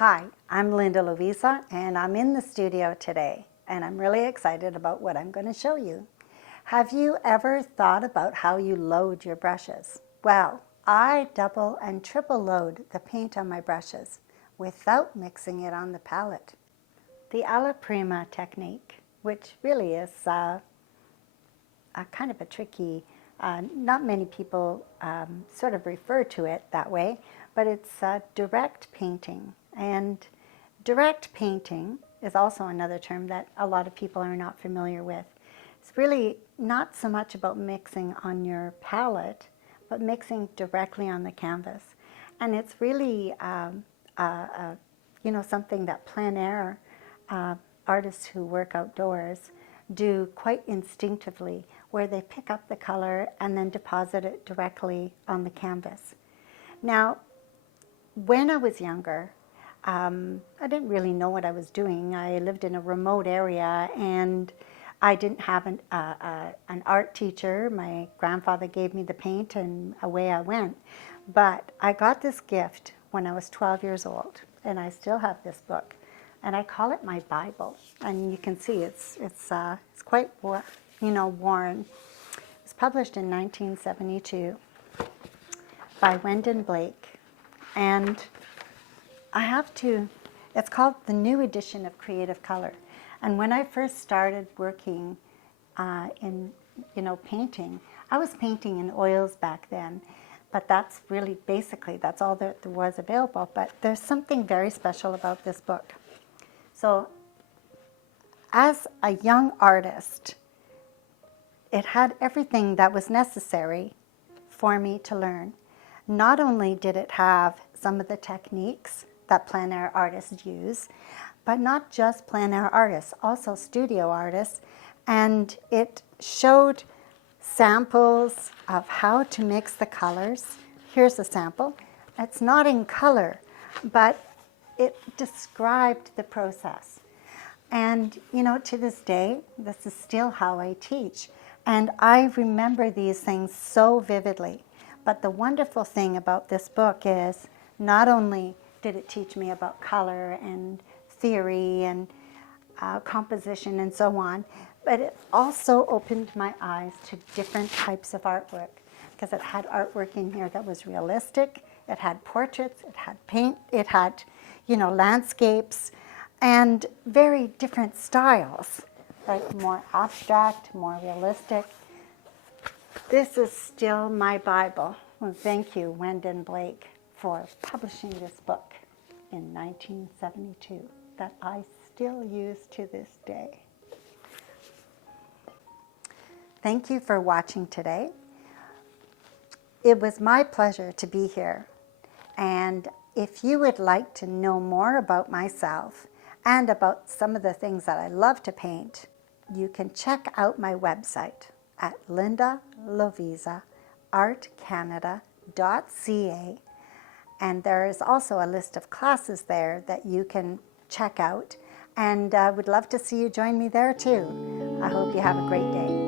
Hi, I'm Linda Lovisa and I'm in the studio today and I'm really excited about what I'm going to show you. Have you ever thought about how you load your brushes? Well, I double and triple load the paint on my brushes without mixing it on the palette. The Alla Prima technique, which really is a kind of a tricky, not many people sort of refer to it that way, but it's direct painting. And direct painting is also another term that a lot of people are not familiar with. It's really not so much about mixing on your palette, but mixing directly on the canvas. And it's really, something that plein air artists who work outdoors do quite instinctively, where they pick up the color and then deposit it directly on the canvas. Now, when I was younger, I didn't really know what I was doing. I lived in a remote area and I didn't have an art teacher. My grandfather gave me the paint and away I went. But I got this gift when I was 12 years old, and I still have this book. And I call it my Bible. And you can see it's quite worn. It was published in 1972 by Wedon Blake. And it's called the New Edition of Creative Color. And when I first started working in painting, I was painting in oils back then. But that's really that's all that there was available. But there's something very special about this book. So as a young artist, it had everything that was necessary for me to learn. Not only did it have some of the techniques that plein air artists use, but not just plein air artists, also studio artists, and it showed samples of how to mix the colors. Here's a sample. It's not in color, but it described the process. And to this day, this is still how I teach. And I remember these things so vividly. But the wonderful thing about this book is not only did it teach me about color and theory and composition and so on, but it also opened my eyes to different types of artwork, because it had artwork in here that was realistic, it had portraits, it had paint, it had, landscapes, and very different styles, like more abstract, more realistic. This is still my Bible. Well, thank you, Wedon Blake, for publishing this book in 1972 that I still use to this day. Thank you for watching today. It was my pleasure to be here. And if you would like to know more about myself and about some of the things that I love to paint, you can check out my website at lindalovisaartcanada.ca. And there is also a list of classes there that you can check out. And I would love to see you join me there too. I hope you have a great day.